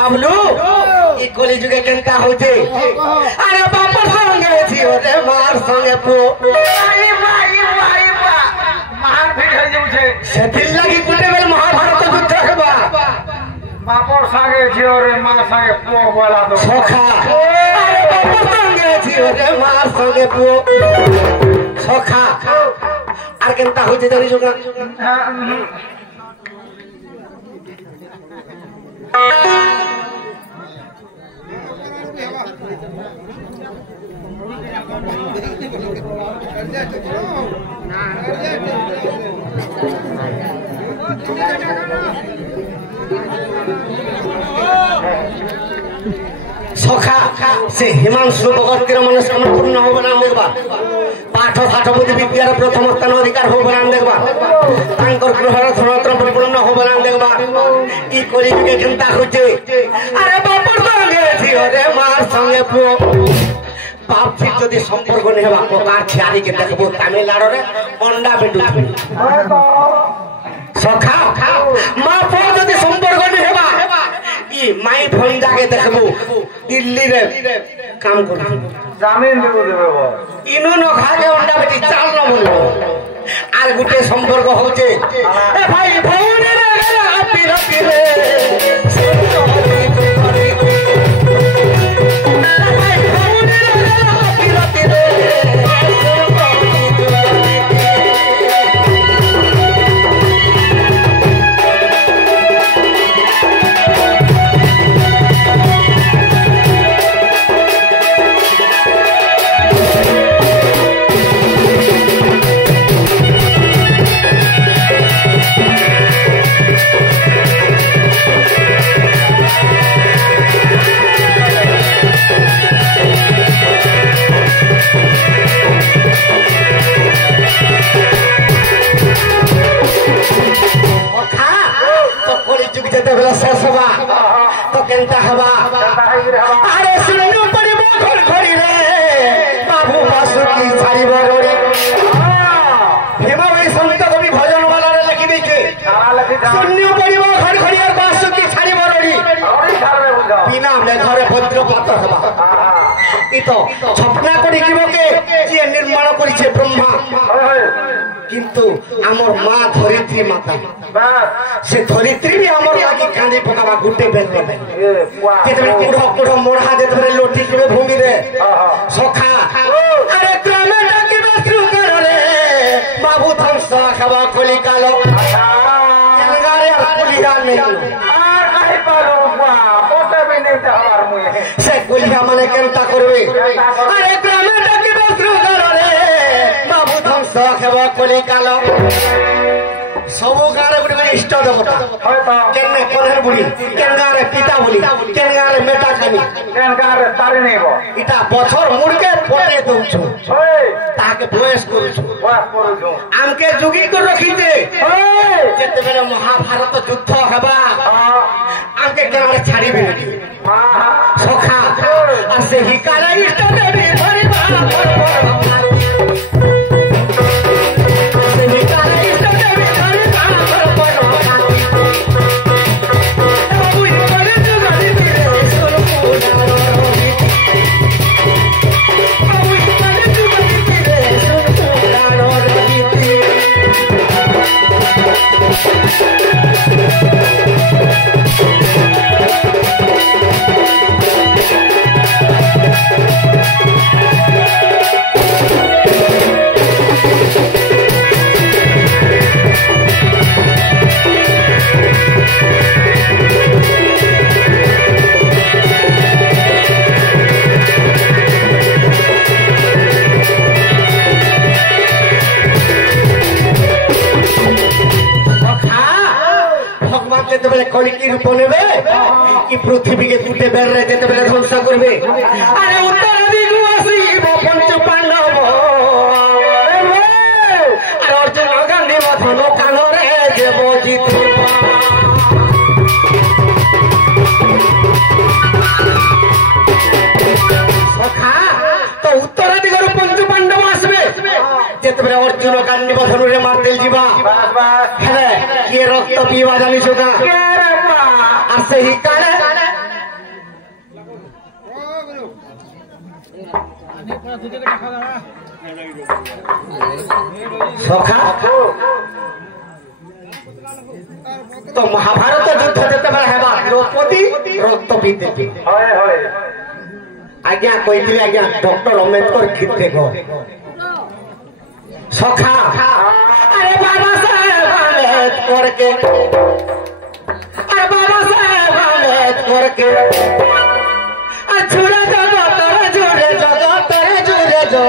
बाबलू ई कली जुगे केनका होचे अरे बाप संगे छियो रे मार संगे पो महाभीड़ है जो छे सेथिल लगी गुटे बेल महाभारत युद्ध हेबा बापर संगे छियो रे मार संगे पो वाला तो सखा अरे बाप संगे छियो रे मार संगे पो सखा आर केनका होचे जानि जुगा सखा से हिमांशु भगवतीर मनस्कामना पूर्ण हो बना देखबा पाठ साठ बुद्धि विद्यार प्रथम स्थान अधिकार हो बना देखबा तांकर ग्रहर धनरत्न परिपूर्ण हो बना देखबा ई कली के चिंता होचे अरे बापर संगे छियो रे मार संगे पो बाप फिर जदि संपर्क नहीं हेबा पकार छियारी के देखबो तमिलनाडु रे अंडा बेटू सखा मां पो जदि संपर्क नहीं हेबा ई माई भंडा के देखबो दिल्ली रे काम कर जमीन देबो देबो इनो न खाके अंडा बेटी चाल न बोलबो आर गुटे संपर्क होचे ए भाई भौनी रे अपी रपी रे तो केनता हवा अरे सुनो पड़िबो घर घड़ी रे बाबू बासुकी छाड़ी बरोड़ी हेमा भाई संत कवि भजन वाला रे लिखि देके सुनो पड़िबो घर घड़ी और बासुकी छाड़ी बरोड़ी बिना में घरे वज्रपात हवा ई तो छपना करी किबो के जे निर्माण करिছে ब्रह्मा किंतु आमर मां धरित्री माता से धरित्री भी आमर लागी कांदी पकावा गुटे बेल रे केतबे कुढ़ कुढ़ मोढ़ा दे धरे लोटी के भूमि रे सखा अरे ग्रामे डाके बाथरूम कर रे बाबू थंस खावा कोली कालो गंगारे पुलिया में आर नहीं पालो बा ओते भी नहीं हमार मुए से कोलिया माने केनता करबे अरे ग्रामे डाके बाथरूम कर रे बाबू थंस खावा कोली कालो सब गारे गुटे इष्ट देवता केने कोनर बुढ़ी केन गारे पिता बुली केन गारे मेटा खानी केन गारे तारे नहीं बो इटा बछर मुड़के पटे दउछु ताके बयस करूछु आमके जुगी को रखिते जेते बेले महाभारत युद्ध हेबा आमके केन छाड़ीबे सखा आ से हिकारा इष्ट देवी धरिबा कलिकी रूप नेबे कि पृथ्वी के टूटे बेर रे जेते बेले ध्वंस करबे अरे उत्तर दिगु आसीब पंच पांडव अरे अर्जुन गांधी मथनो कानो रे देव जितबा सखा तो उत्तर दिगरु पंच पांडव आसबे जेते बेले अर्जुन गांधी मथनो रे मारतेल जीवा हेले के रक्त पीवा जानि सुगा से ही काले सखा तो महाभारत युद्ध जिते हेबा द्रौपदी रक्त पीते आज्ञा कही आज्ञा डॉक्टर अम्बेडकर गीते गो सखा अरे बाबा साहेब अम्बेडकर के अरे बाबा साहेब अम्बेडकर के जुड़े जगत जुड़े जगत जुड़े जगत